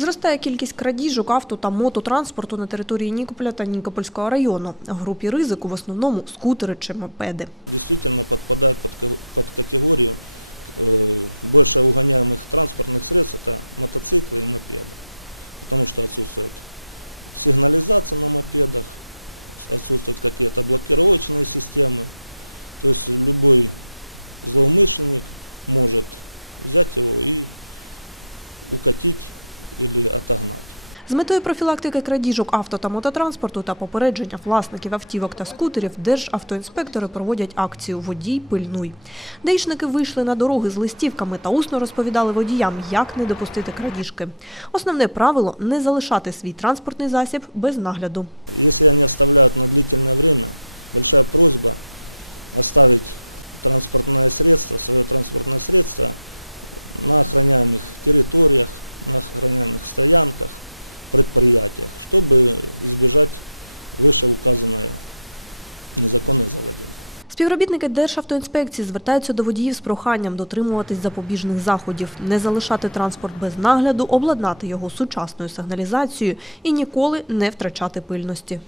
Зростає кількість крадіжок авто та мототранспорту на території Нікополя та Нікопольського району. В групі ризику в основному скутери чи мопеди. действительно подпадает под, ка- под категорию э, больше угоняемых транспортных средств, это мотоциклы и мопеды. Потому что отсутствует сигнализация на мопедах, отсутствуют какие-то блокировочные системы. То есть любой злоумышленник может взять его и укатить или отогнать. З метою профілактики крадіжок авто та мототранспорту та попередження власників автівок та скутерів державтоінспектори проводять акцію Водій пильнуй. Даїшники вийшли на дороги з листівками та усно розповідали водіям, як не допустити крадіжки. Основне правило не залишати свій транспортний засіб без нагляду. Если они оставляют на длительное время, большая просьба оставить транспортное средство, свое транспортное средство на охраняемых территориях, на охраняемых стоянках, предприятиях, чтобы избежать вышеуказанное незаконное завладение. Співробітники Державтоінспекції звертаються до водіїв з проханням дотримуватись запобіжних заходів, не залишати транспорт без нагляду, обладнати його сучасною сигналізацією і ніколи не втрачати пильності.